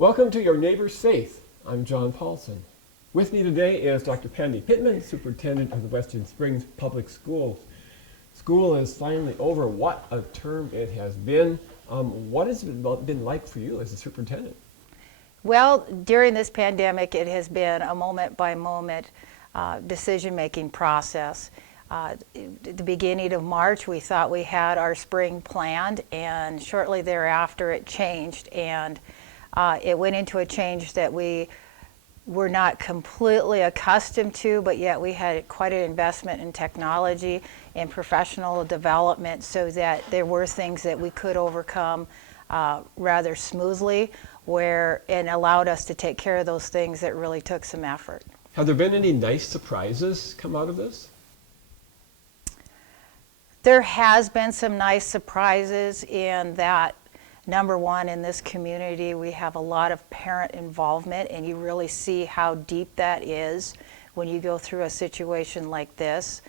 Welcome to Your Neighbor's Faith. I'm John Paulson. With me today is Dr. Pandi Pittman, superintendent of the Wessington Springs Public Schools. School is finally over. What a term it has been. What has it been like for you as a superintendent? Well, during this pandemic, it has been a moment-by-moment decision-making process. At the beginning of March, we thought we had our spring planned, and shortly thereafter it changed, and it went into a change that we were not completely accustomed to, but yet we had quite an investment in technology and professional development so that there were things that we could overcome rather smoothly, and allowed us to take care of those things that really took some effort. Have there been any nice surprises come out of this? There has been some nice surprises in that, number one, in this community we have a lot of parent involvement, and you really see how deep that is when you go through a situation like this.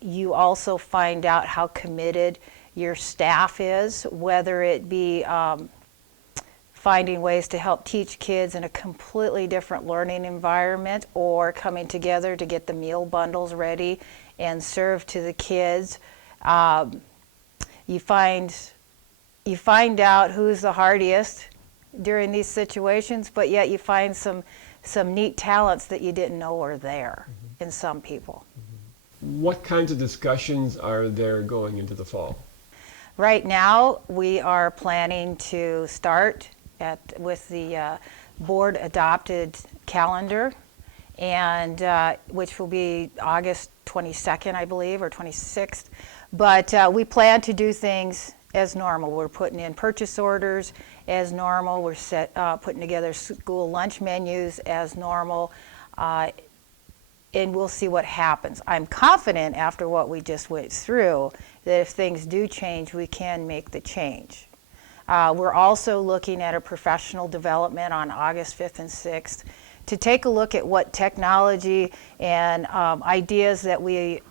You also find out how committed your staff is, whether it be finding ways to help teach kids in a completely different learning environment or coming together to get the meal bundles ready and served to the kids. You find out who's the hardiest during these situations, but yet you find some neat talents that you didn't know were there in some people. What kinds of discussions are there going into the fall? Right now, we are planning to start with the board-adopted calendar, and which will be August 22nd, I believe, or 26th. But we plan to do things as normal. We're putting in purchase orders as normal. We're putting together school lunch menus as normal, and we'll see what happens. I'm confident after what we just went through that if things do change, we can make the change. We're also looking at a professional development on August 5th and 6th to take a look at what technology and ideas that we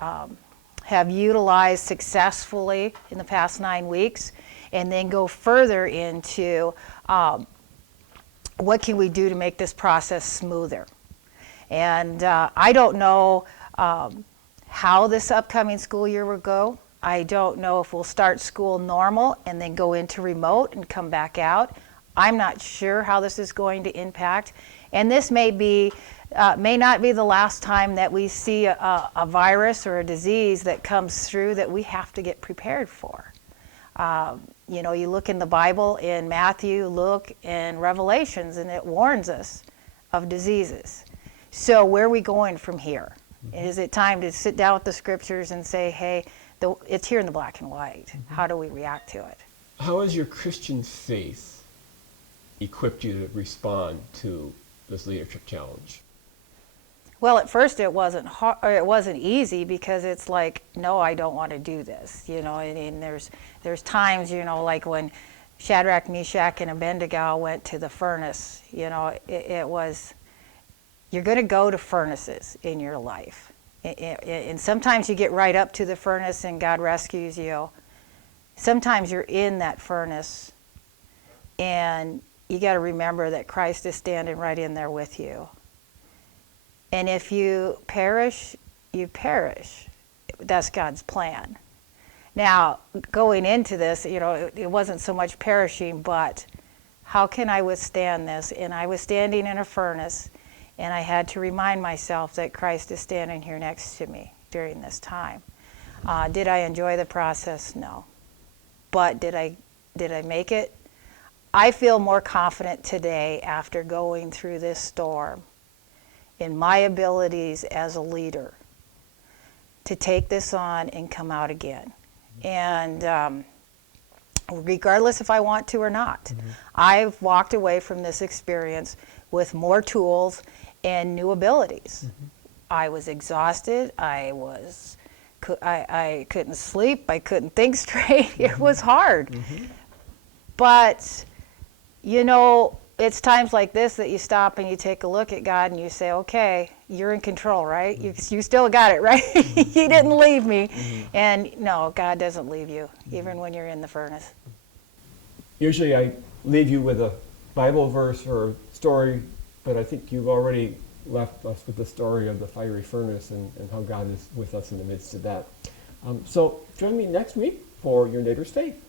have utilized successfully in the past 9 weeks, and then go further into what can we do to make this process smoother. And I don't know how this upcoming school year will go. I don't know if we'll start school normal and then go into remote and come back out. I'm not sure how this is going to impact. And this may not be the last time that we see a virus or a disease that comes through that we have to get prepared for. You know, you look in the Bible, in Matthew, Luke, and Revelations, and it warns us of diseases. So where are we going from here? Is it time to sit down with the scriptures and say, hey, it's here in the black and white. How do we react to it? How has your Christian faith equipped you to respond to this leadership challenge? Well, at first it wasn't hard, or it wasn't easy, because it's like, no, I don't want to do this. You know, and there's times, you know, like when Shadrach, Meshach, and Abednego went to the furnace. You know, it was, you're going to go to furnaces in your life. And sometimes you get right up to the furnace and God rescues you. Sometimes you're in that furnace and you got to remember that Christ is standing right in there with you. And if you perish, you perish. That's God's plan. Now, going into this, you know, it wasn't so much perishing, but how can I withstand this? And I was standing in a furnace, and I had to remind myself that Christ is standing here next to me during this time. Did I enjoy the process? No. But did I make it? I feel more confident today after going through this storm in my abilities as a leader to take this on and come out again. And regardless if I want to or not, I've walked away from this experience with more tools and new abilities. I was exhausted. I couldn't sleep. I couldn't think straight. It was hard. But, you know, it's times like this that you stop and you take a look at God and you say, okay, you're in control, right? You still got it, right? You didn't leave me. And no, God doesn't leave you, even when you're in the furnace. Usually I leave you with a Bible verse or story, but I think you've already left us with the story of the fiery furnace and how God is with us in the midst of that. So join me next week for Your Neighbor's Faith.